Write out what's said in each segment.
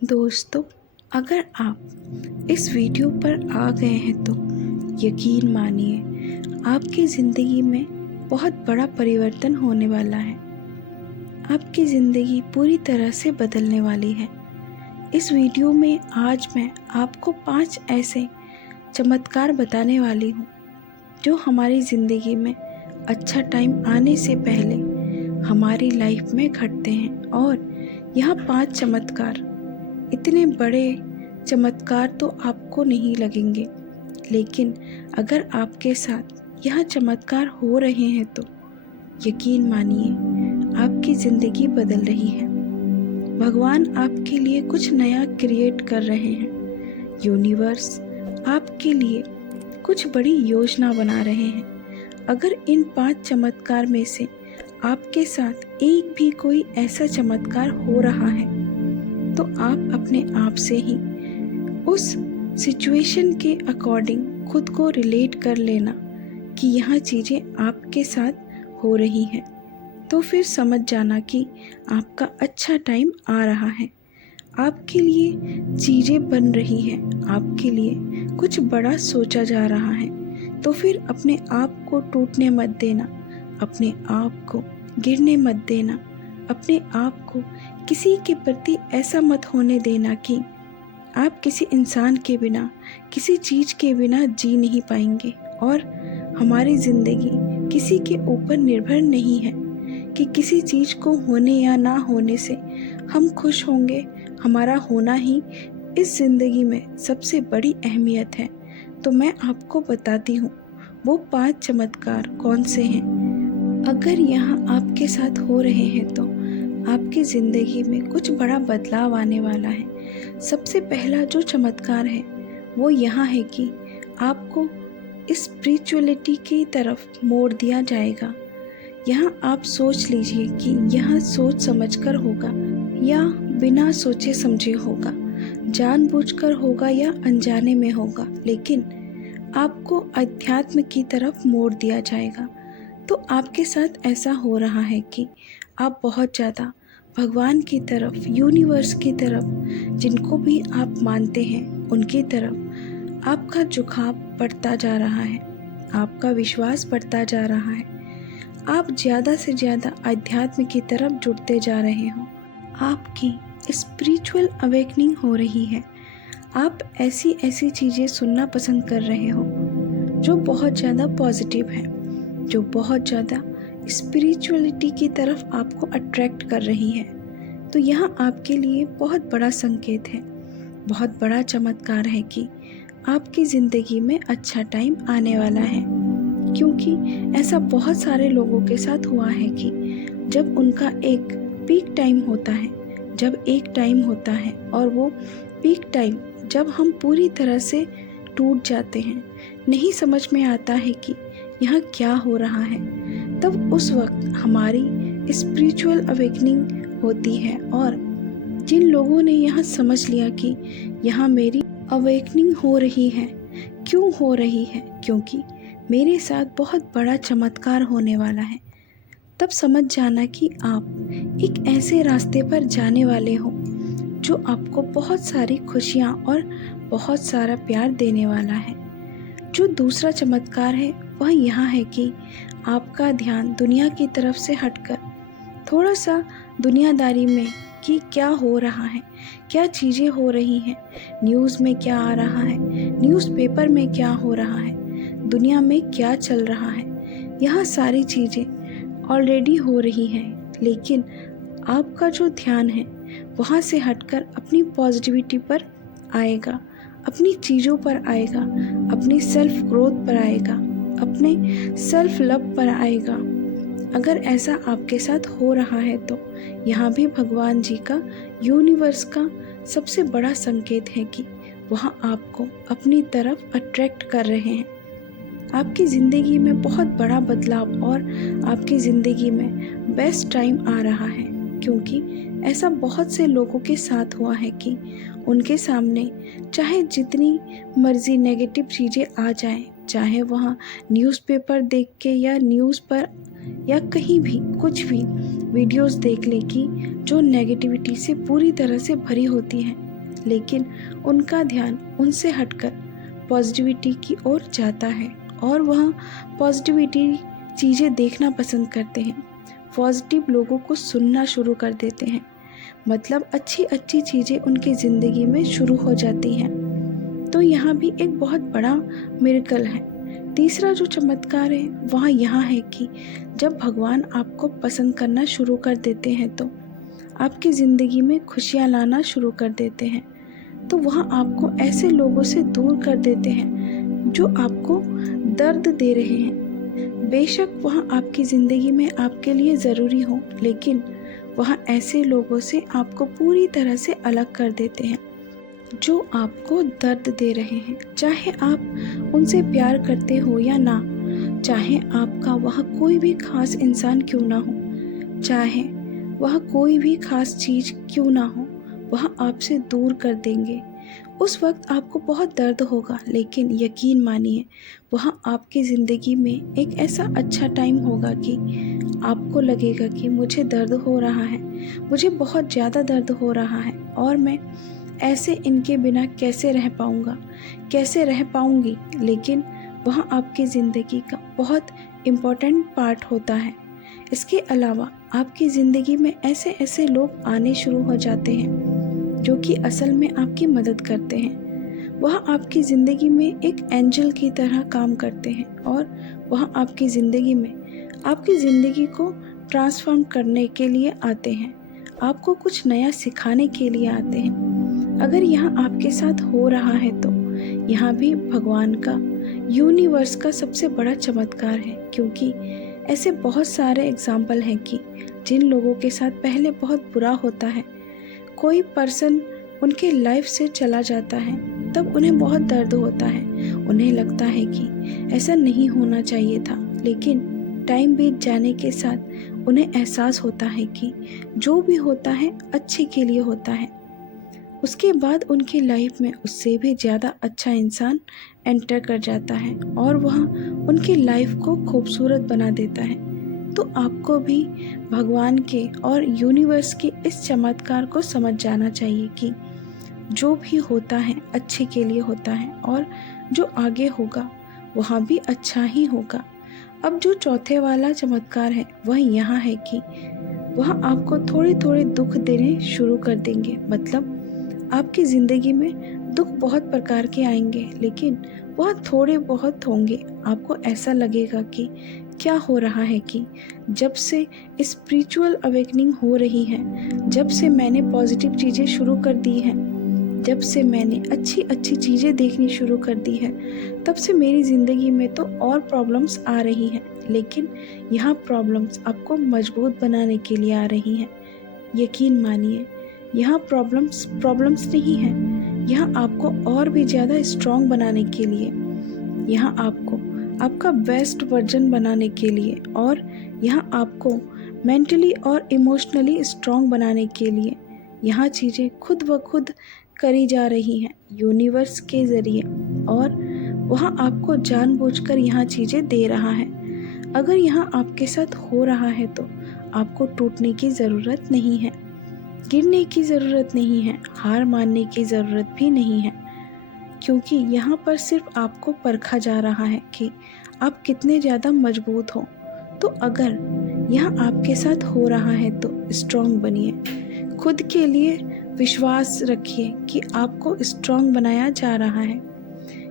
दोस्तों, अगर आप इस वीडियो पर आ गए हैं तो यकीन मानिए आपकी ज़िंदगी में बहुत बड़ा परिवर्तन होने वाला है। आपकी ज़िंदगी पूरी तरह से बदलने वाली है। इस वीडियो में आज मैं आपको 5 ऐसे चमत्कार बताने वाली हूँ जो हमारी ज़िंदगी में अच्छा टाइम आने से पहले हमारी लाइफ में घटते हैं। और यह 5 चमत्कार इतने बड़े चमत्कार तो आपको नहीं लगेंगे, लेकिन अगर आपके साथ यह चमत्कार हो रहे हैं तो यकीन मानिए आपकी ज़िंदगी बदल रही है। भगवान आपके लिए कुछ नया क्रिएट कर रहे हैं। यूनिवर्स आपके लिए कुछ बड़ी योजना बना रहे हैं। अगर इन 5 चमत्कार में से आपके साथ एक भी कोई ऐसा चमत्कार हो रहा है तो आप अपने आप से ही उस सिचुएशन के अकॉर्डिंग खुद को रिलेट कर लेना कि यह चीज़ें आपके साथ हो रही हैं, तो फिर समझ जाना कि आपका अच्छा टाइम आ रहा है। आपके लिए चीज़ें बन रही हैं, आपके लिए कुछ बड़ा सोचा जा रहा है। तो फिर अपने आप को टूटने मत देना, अपने आप को गिरने मत देना, अपने आप को किसी के प्रति ऐसा मत होने देना कि आप किसी इंसान के बिना, किसी चीज़ के बिना जी नहीं पाएंगे। और हमारी ज़िंदगी किसी के ऊपर निर्भर नहीं है कि किसी चीज़ को होने या ना होने से हम खुश होंगे। हमारा होना ही इस ज़िंदगी में सबसे बड़ी अहमियत है। तो मैं आपको बताती हूँ वो 5 चमत्कार कौन से हैं। अगर यहाँ आपके साथ हो रहे हैं तो आपकी ज़िंदगी में कुछ बड़ा बदलाव आने वाला है। सबसे पहला जो चमत्कार है वो यहाँ है कि आपको स्पिरिचुअलिटी की तरफ मोड़ दिया जाएगा। यहाँ आप सोच लीजिए कि यह सोच समझकर होगा या बिना सोचे समझे होगा, जानबूझकर होगा या अनजाने में होगा, लेकिन आपको अध्यात्म की तरफ मोड़ दिया जाएगा। तो आपके साथ ऐसा हो रहा है कि आप बहुत ज़्यादा भगवान की तरफ, यूनिवर्स की तरफ, जिनको भी आप मानते हैं उनकी तरफ आपका झुकाव बढ़ता जा रहा है, आपका विश्वास बढ़ता जा रहा है। आप ज़्यादा से ज़्यादा अध्यात्म की तरफ जुड़ते जा रहे हो। आपकी स्पिरिचुअल अवेकनिंग हो रही है। आप ऐसी ऐसी चीज़ें सुनना पसंद कर रहे हो जो बहुत ज़्यादा पॉजिटिव है, जो बहुत ज़्यादा स्पिरिचुअलिटी की तरफ आपको अट्रैक्ट कर रही है। तो यह आपके लिए बहुत बड़ा संकेत है, बहुत बड़ा चमत्कार है कि आपकी ज़िंदगी में अच्छा टाइम आने वाला है। क्योंकि ऐसा बहुत सारे लोगों के साथ हुआ है कि जब उनका एक पीक टाइम होता है, जब एक टाइम होता है और वो पीक टाइम जब हम पूरी तरह से टूट जाते हैं, नहीं समझ में आता है कि यहाँ क्या हो रहा है, तब उस वक्त हमारी स्पिरिचुअल अवेकनिंग होती है। और जिन लोगों ने यहाँ समझ लिया कि यहाँ मेरी अवेकनिंग हो रही है, क्यों हो रही है, क्योंकि मेरे साथ बहुत बड़ा चमत्कार होने वाला है, तब समझ जाना कि आप एक ऐसे रास्ते पर जाने वाले हो जो आपको बहुत सारी खुशियाँ और बहुत सारा प्यार देने वाला है। जो दूसरा चमत्कार है वह यहाँ है कि आपका ध्यान दुनिया की तरफ से हटकर थोड़ा सा दुनियादारी में कि क्या हो रहा है, क्या चीज़ें हो रही हैं, न्यूज़ में क्या आ रहा है, न्यूज़पेपर में क्या हो रहा है, दुनिया में क्या चल रहा है, यह सारी चीज़ें ऑलरेडी हो रही हैं, लेकिन आपका जो ध्यान है वहाँ से हटकर अपनी पॉजिटिविटी पर आएगा, अपनी चीज़ों पर आएगा, अपनी सेल्फ ग्रोथ पर आएगा, अपने सेल्फ लव पर आएगा। अगर ऐसा आपके साथ हो रहा है तो यहाँ भी भगवान जी का, यूनिवर्स का सबसे बड़ा संकेत है कि वह आपको अपनी तरफ अट्रैक्ट कर रहे हैं। आपकी ज़िंदगी में बहुत बड़ा बदलाव और आपकी ज़िंदगी में बेस्ट टाइम आ रहा है, क्योंकि ऐसा बहुत से लोगों के साथ हुआ है कि उनके सामने चाहे जितनी मर्जी नेगेटिव चीज़ें आ जाएं, चाहे वहाँ न्यूज़पेपर देख के या न्यूज़ पर या कहीं भी कुछ भी वीडियोस देख ले कि जो नेगेटिविटी से पूरी तरह से भरी होती हैं, लेकिन उनका ध्यान उनसे हटकर पॉजिटिविटी की ओर जाता है और वह पॉजिटिविटी चीज़ें देखना पसंद करते हैं, पॉजिटिव लोगों को सुनना शुरू कर देते हैं, मतलब अच्छी अच्छी चीज़ें उनकी ज़िंदगी में शुरू हो जाती हैं। तो यहाँ भी एक बहुत बड़ा मिरेकल है। तीसरा जो चमत्कार है वह यहाँ है कि जब भगवान आपको पसंद करना शुरू कर देते हैं तो आपकी ज़िंदगी में खुशियाँ लाना शुरू कर देते हैं, तो वह आपको ऐसे लोगों से दूर कर देते हैं जो आपको दर्द दे रहे हैं। बेशक वह आपकी ज़िंदगी में आपके लिए ज़रूरी हो, लेकिन वह ऐसे लोगों से आपको पूरी तरह से अलग कर देते हैं जो आपको दर्द दे रहे हैं। चाहे आप उनसे प्यार करते हो या ना, चाहे आपका वह कोई भी खास इंसान क्यों ना हो, चाहे वह कोई भी खास चीज़ क्यों ना हो, वह आपसे दूर कर देंगे। उस वक्त आपको बहुत दर्द होगा, लेकिन यकीन मानिए वह आपकी ज़िंदगी में एक ऐसा अच्छा टाइम होगा कि आपको लगेगा कि मुझे दर्द हो रहा है, मुझे बहुत ज़्यादा दर्द हो रहा है और मैं ऐसे इनके बिना कैसे रह पाऊँगा, कैसे रह पाऊँगी। लेकिन वह आपकी ज़िंदगी का बहुत इम्पोर्टेंट पार्ट होता है। इसके अलावा आपकी ज़िंदगी में ऐसे ऐसे लोग आने शुरू हो जाते हैं जो कि असल में आपकी मदद करते हैं। वह आपकी ज़िंदगी में एक एंजल की तरह काम करते हैं और वह आपकी ज़िंदगी में आपकी ज़िंदगी को ट्रांसफॉर्म करने के लिए आते हैं, आपको कुछ नया सिखाने के लिए आते हैं। अगर यह आपके साथ हो रहा है तो यहाँ भी भगवान का, यूनिवर्स का सबसे बड़ा चमत्कार है, क्योंकि ऐसे बहुत सारे एग्जाम्पल हैं कि जिन लोगों के साथ पहले बहुत बुरा होता है, कोई पर्सन उनके लाइफ से चला जाता है, तब उन्हें बहुत दर्द होता है, उन्हें लगता है कि ऐसा नहीं होना चाहिए था, लेकिन टाइम बीत जाने के साथ उन्हें एहसास होता है कि जो भी होता है अच्छे के लिए होता है। उसके बाद उनकी लाइफ में उससे भी ज़्यादा अच्छा इंसान एंटर कर जाता है और वह उनकी लाइफ को खूबसूरत बना देता है। तो आपको भी भगवान के और यूनिवर्स के इस चमत्कार को समझ जाना चाहिए कि जो भी होता है अच्छे के लिए होता है और जो आगे होगा वहाँ भी अच्छा ही होगा। अब जो चौथे वाला चमत्कार है वह यहाँ है कि वह आपको थोड़े थोड़े दुख देने शुरू कर देंगे। मतलब आपकी ज़िंदगी में दुख बहुत प्रकार के आएंगे, लेकिन वह थोड़े बहुत होंगे। आपको ऐसा लगेगा कि क्या हो रहा है कि जब से स्पिरिचुअल अवेकनिंग हो रही है, जब से मैंने पॉजिटिव चीज़ें शुरू कर दी हैं, जब से मैंने अच्छी अच्छी चीज़ें देखनी शुरू कर दी है, तब से मेरी ज़िंदगी में तो और प्रॉब्लम्स आ रही हैं। लेकिन यहाँ प्रॉब्लम्स आपको मजबूत बनाने के लिए आ रही हैं। यकीन मानिए यहाँ प्रॉब्लम्स नहीं हैं, यहाँ आपको और भी ज़्यादा स्ट्रॉन्ग बनाने के लिए, यहाँ आपको आपका बेस्ट वर्जन बनाने के लिए और यहाँ आपको मेंटली और इमोशनली स्ट्रॉन्ग बनाने के लिए यहाँ चीज़ें खुद ब खुद करी जा रही हैं यूनिवर्स के ज़रिए, और वह आपको जानबूझकर यहाँ चीज़ें दे रहा है। अगर यहाँ आपके साथ हो रहा है तो आपको टूटने की ज़रूरत नहीं है, गिरने की ज़रूरत नहीं है, हार मानने की ज़रूरत भी नहीं है, क्योंकि यहाँ पर सिर्फ आपको परखा जा रहा है कि आप कितने ज़्यादा मजबूत हो। तो अगर यहाँ आपके साथ हो रहा है तो स्ट्रॉन्ग बनिए, खुद के लिए विश्वास रखिए कि आपको स्ट्रॉन्ग बनाया जा रहा है।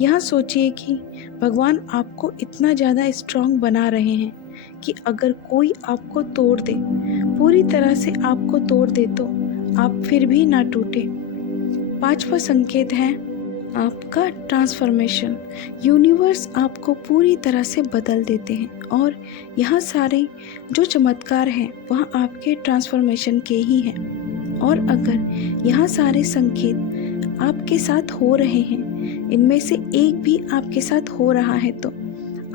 यहाँ सोचिए कि भगवान आपको इतना ज़्यादा स्ट्रॉन्ग बना रहे हैं कि अगर कोई आपको तोड़ दे, पूरी तरह से आपको तोड़ दे, तो आप फिर भी ना टूटे। पांचवा संकेत है आपका ट्रांसफॉर्मेशन। यूनिवर्स आपको पूरी तरह से बदल देते हैं और यहाँ सारे जो चमत्कार हैं वह आपके ट्रांसफॉर्मेशन के ही हैं। और अगर यहाँ सारे संकेत आपके साथ हो रहे हैं, इनमें से एक भी आपके साथ हो रहा है, तो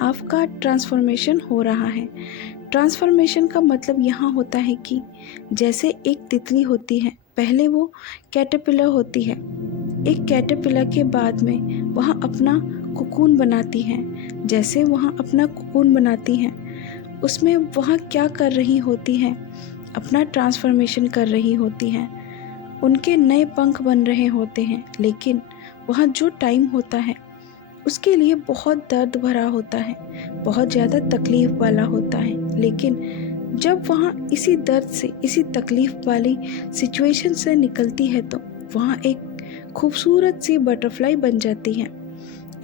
आपका ट्रांसफॉर्मेशन हो रहा है। ट्रांसफॉर्मेशन का मतलब यहाँ होता है कि जैसे एक तितली होती है, पहले वो कैटरपिलर होती है, एक कैटरपिलर के बाद में वह अपना कोकून बनाती है। जैसे वह अपना कोकून बनाती हैं, उसमें वहाँ क्या कर रही होती हैं, अपना ट्रांसफॉर्मेशन कर रही होती हैं, उनके नए पंख बन रहे होते हैं। लेकिन वहाँ जो टाइम होता है उसके लिए बहुत दर्द भरा होता है, बहुत ज़्यादा तकलीफ़ वाला होता है। लेकिन जब वहाँ इसी दर्द से, इसी तकलीफ़ वाली सिचुएशन से निकलती है तो वहाँ एक खूबसूरत सी बटरफ्लाई बन जाती है।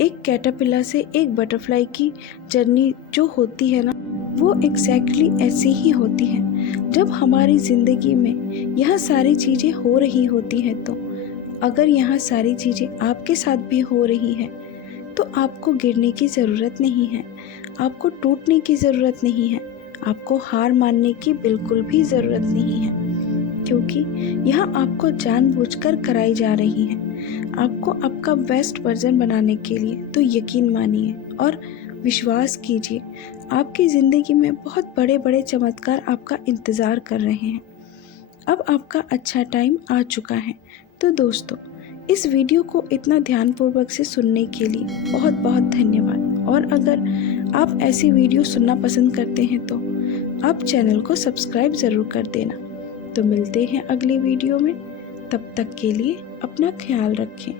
एक कैटरपिलर से एक बटरफ्लाई की जर्नी जो होती है ना, वो एग्जैक्टली ऐसे ही होती है। जब हमारी ज़िंदगी में यह सारी चीज़ें हो रही होती हैं तो अगर यह सारी चीज़ें आपके साथ भी हो रही हैं तो आपको गिरने की ज़रूरत नहीं है, आपको टूटने की ज़रूरत नहीं है, आपको हार मानने की बिल्कुल भी ज़रूरत नहीं है, क्योंकि यह आपको जानबूझकर कराई जा रही है, आपको आपका बेस्ट वर्जन बनाने के लिए। तो यकीन मानिए और विश्वास कीजिए, आपकी ज़िंदगी में बहुत बड़े बड़े चमत्कार आपका इंतज़ार कर रहे हैं। अब आपका अच्छा टाइम आ चुका है। तो दोस्तों, इस वीडियो को इतना ध्यानपूर्वक से सुनने के लिए बहुत बहुत धन्यवाद। और अगर आप ऐसी वीडियो सुनना पसंद करते हैं तो आप चैनल को सब्सक्राइब ज़रूर कर देना। तो मिलते हैं अगली वीडियो में, तब तक के लिए अपना ख्याल रखें।